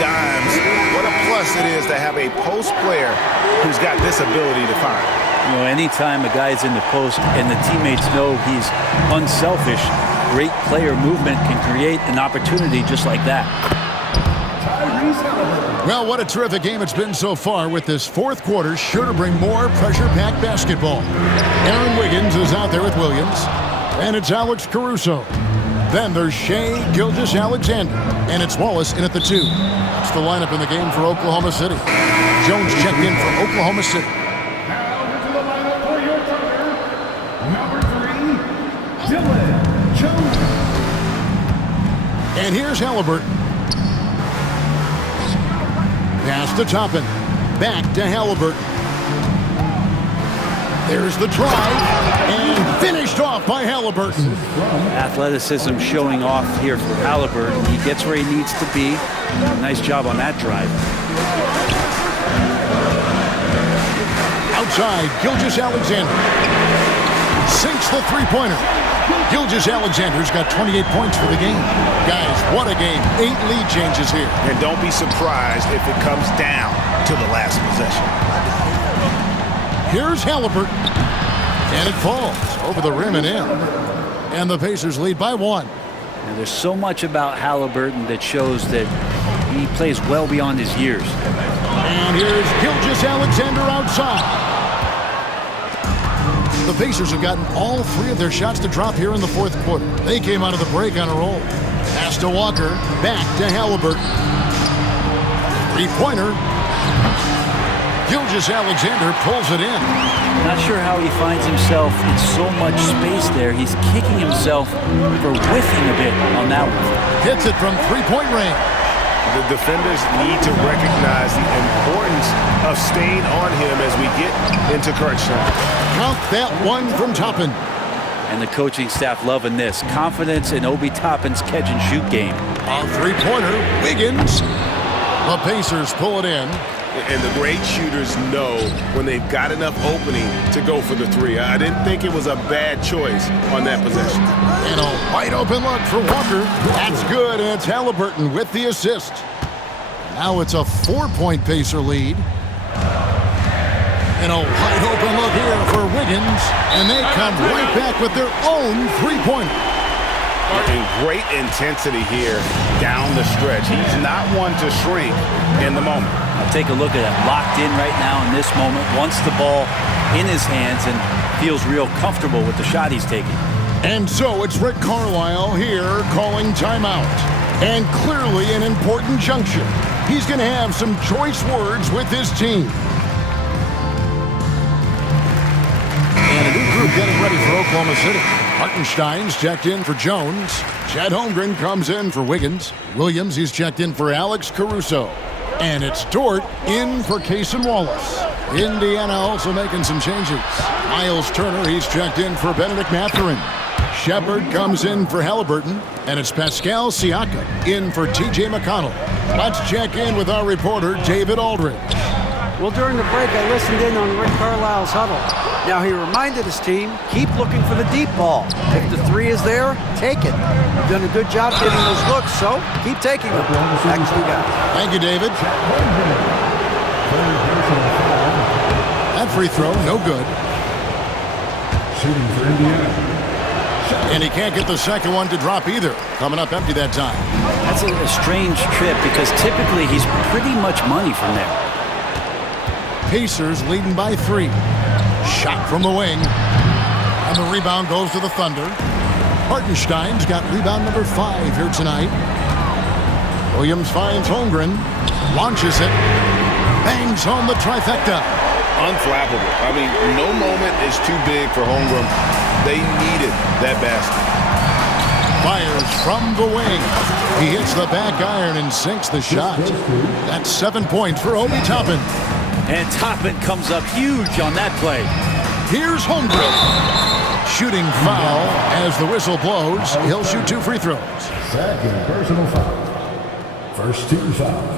dimes. What a plus it is to have a post player who's got this ability to fire. You know, anytime a guy's in the post and the teammates know he's unselfish, great player movement can create an opportunity just like that. Well, what a terrific game it's been so far, with this fourth quarter sure to bring more pressure-packed basketball. Aaron Wiggins is out there with Williams, and it's Alex Caruso. Then there's Shai Gilgeous-Alexander, and it's Wallace in at the 2. That's the lineup in the game for Oklahoma City. Jones checked in for Oklahoma City. Now into the lineup for your starter, number 3, Dylan Jones. And here's Halliburton. Pass to Toppin. Back to Halliburton. There's the drive, and finished off by Halliburton. Athleticism showing off here for Halliburton. He gets where he needs to be. Nice job on that drive. Outside, Gilgeous-Alexander sinks the three-pointer. Gilgeous-Alexander's got 28 points for the game. Guys, what a game. 8 lead changes here. And don't be surprised if it comes down to the last possession. Here's Halliburton. And it falls over the rim and in. And the Pacers lead by 1. And there's so much about Halliburton that shows that he plays well beyond his years. And here's Gilgeous-Alexander outside. The Pacers have gotten all 3 of their shots to drop here in the fourth quarter. They came out of the break on a roll. Pass to Walker, back to Halliburton. Three-pointer. Gilgeous-Alexander pulls it in. Not sure how he finds himself in so much space there. He's kicking himself for whiffing a bit on that one. Hits it from three-point range. The defenders need to recognize the importance of staying on him as we get into crunch time. Count that one from Toppin. And the coaching staff loving this. Confidence in Obi Toppin's catch-and-shoot game. A three-pointer, Wiggins. The Pacers pull it in. And the great shooters know when they've got enough opening to go for the 3. I didn't think it was a bad choice on that possession. And a wide-open look for Walker. That's good, and it's Halliburton with the assist. Now it's a 4-point Pacer lead. And a wide-open look here for Wiggins. And they come right back with their own three-pointer. And great intensity here down the stretch. He's not one to shrink in the moment. Now take a look at it. Locked in right now in this moment. Wants the ball in his hands and feels real comfortable with the shot he's taking. And so it's Rick Carlisle here calling timeout. And clearly an important juncture. He's going to have some choice words with his team. And a new group getting ready for Oklahoma City. Hartenstein's checked in for Jones. Chet Holmgren comes in for Wiggins. Williams, he's checked in for Alex Caruso. And it's Dort in for Cason Wallace. Indiana also making some changes. Miles Turner, he's checked in for Benedict Mathurin. Shepard comes in for Halliburton. And it's Pascal Siakam in for T.J. McConnell. Let's check in with our reporter, David Aldridge. Well, during the break, I listened in on Rick Carlisle's huddle. Now, he reminded his team, keep looking for the deep ball. If the 3 is there, take it. You've done a good job getting those looks, so keep taking them. Back to you guys. Thank you, David. That free throw, no good. Shooting for Indiana. And he can't get the second one to drop either. Coming up empty that time. That's a strange trip because typically he's pretty much money from there. Pacers leading by 3. Shot from the wing. And the rebound goes to the Thunder. Hartenstein's got rebound number 5 here tonight. Williams finds Holmgren. Launches it. Bangs home the trifecta. Unflappable. I mean, no moment is too big for Holmgren. They needed that basket. Fires from the wing. He hits the back iron and sinks the shot. That's 7 points for Obi Toppin. And Toppin comes up huge on that play. Here's Holmgren. Shooting foul as the whistle blows. He'll shoot 2 free throws. Second personal foul. First team foul.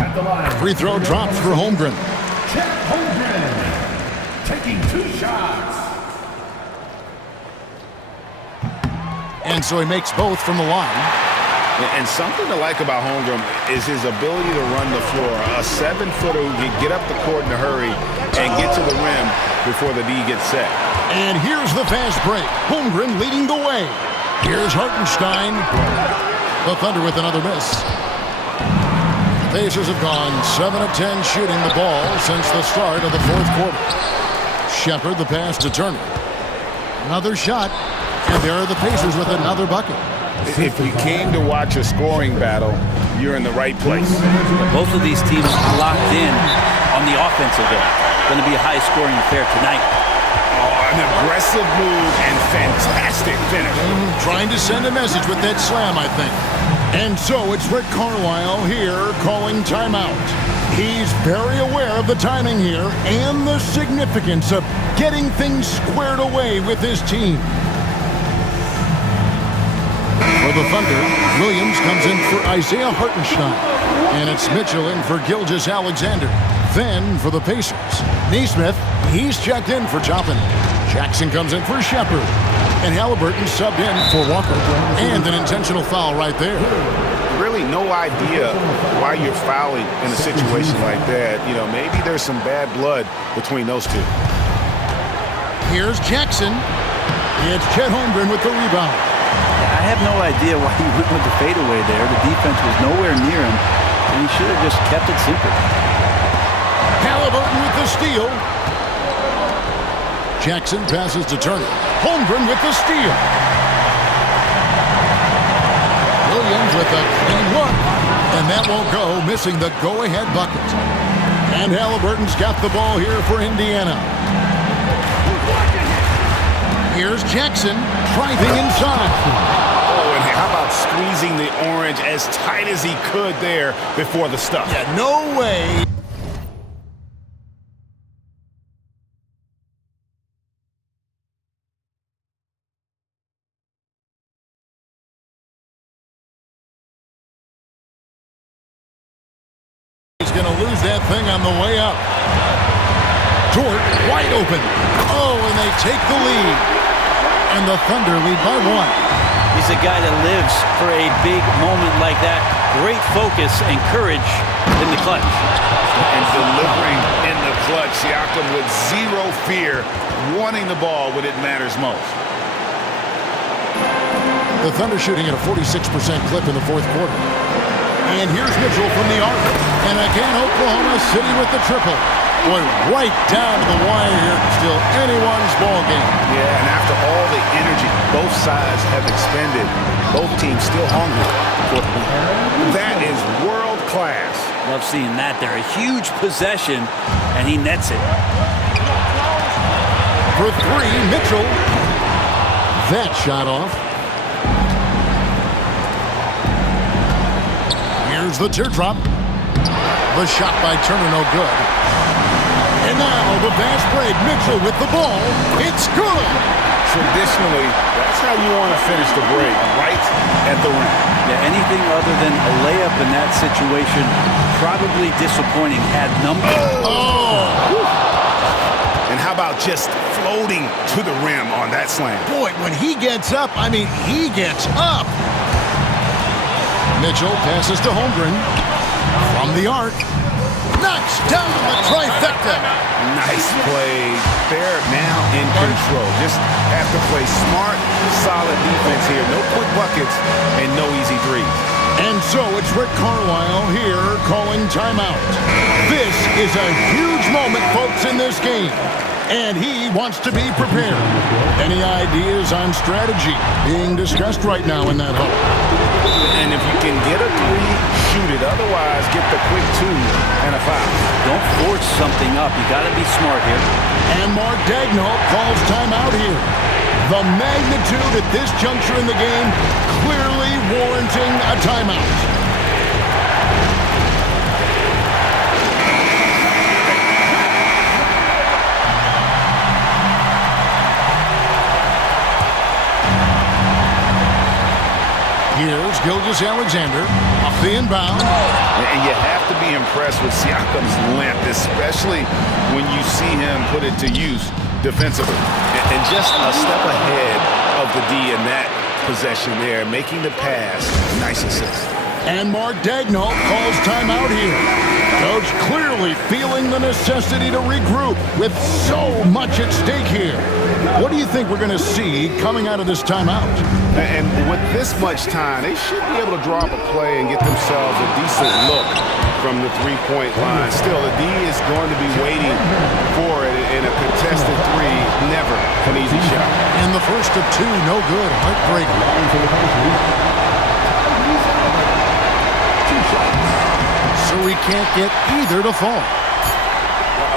At the line. Free throw drops for Holmgren. Chet Holmgren taking 2 shots. And so he makes both from the line. And something to like about Holmgren is his ability to run the floor. A 7-footer who can get up the court in a hurry and get to the rim before the D gets set. And here's the fast break. Holmgren leading the way. Here's Hartenstein. The Thunder with another miss. The Pacers have gone 7 of 10 shooting the ball since the start of the fourth quarter. Shepherd the pass to Turner. Another shot. And there are the Pacers with another bucket. If you came to watch a scoring battle, you're in the right place. Both of these teams locked in on the offensive end. Going to be a high-scoring affair tonight. Oh, an aggressive move and fantastic finish. Trying to send a message with that slam, I think. And so it's Rick Carlisle here calling timeout. He's very aware of the timing here and the significance of getting things squared away with his team. For the Thunder, Williams comes in for Isaiah Hartenstein. And it's Mitchell in for Gilgeous-Alexander. Then for the Pacers, Nesmith, he's checked in for Toppin. Jackson comes in for Shepherd. And Halliburton subbed in for Walker. And an intentional foul right there. Really no idea why you're fouling in a situation like that. You know, maybe there's some bad blood between those two. Here's Jackson. It's Chet Holmgren with the rebound. I have no idea why he went with the fadeaway there. The defense was nowhere near him, and he should have just kept it simple. Halliburton with the steal. Jackson passes to Turner. Holmgren with the steal. Williams with a clean look. And that won't go, missing the go-ahead bucket. And Halliburton's got the ball here for Indiana. Here's Jackson driving inside. Oh, and how about squeezing the orange as tight as he could there before the stuff? Yeah, no way. He's going to lose that thing on the way up. Dort wide open. Oh, and they take the lead. And the Thunder lead by 1. He's a guy that lives for a big moment like that. Great focus and courage in the clutch. And delivering in the clutch, Siakam with zero fear, wanting the ball when it matters most. The Thunder shooting at a 46% clip in the fourth quarter. And here's Mitchell from the arc. And again, Oklahoma City with the triple. Boy, right down to the wire here. Still anyone's ball game. Yeah, and after all the energy both sides have expended, both teams still hungry for the win. That is world class. Love seeing that there. A huge possession, and he nets it. For 3, Mitchell. That shot off. Here's the teardrop. The shot by Turner, no good. And now the fast break. Mitchell with the ball. It's good. Traditionally, that's how you want to finish the break, right at the rim. Yeah, anything other than a layup in that situation, probably disappointing. Had number. And how about just floating to the rim on that slam? Boy, when he gets up, I mean, he gets up. Mitchell passes to Holmgren. From the arc. Knocks down the trifecta. Nice play. They're now in control. Just have to play smart, solid defense here. No quick buckets and no easy threes. And so it's Rick Carlisle here calling timeout. This is a huge moment, folks, in this game. And he wants to be prepared. Any ideas on strategy being discussed right now in that huddle? And if you can get a 3, shoot it. Otherwise, get the quick 2 and a foul. Don't force something up. You got to be smart here. And Mark Daigneault calls timeout here. The magnitude at this juncture in the game clearly warranting a timeout. Here's Gilgeous-Alexander off the inbound. And you have to be impressed with Siakam's length, especially when you see him put it to use defensively. And just a step ahead of the D in that possession there, making the pass. Nice assist. And Mark Daigneault calls timeout here. Coach clearly feeling the necessity to regroup with so much at stake here. What do you think we're going to see coming out of this timeout? And with this much time, they should be able to draw up a play and get themselves a decent look from the three-point line. Still, the D is going to be waiting for it in a contested three. Never an easy shot. And the first of two, no good. Heartbreaker. So we can't get either to fall.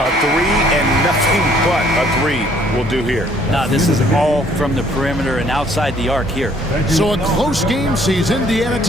A three and nothing but a three will do here. Now, this is all from the perimeter and outside the arc here. So a close game sees Indiana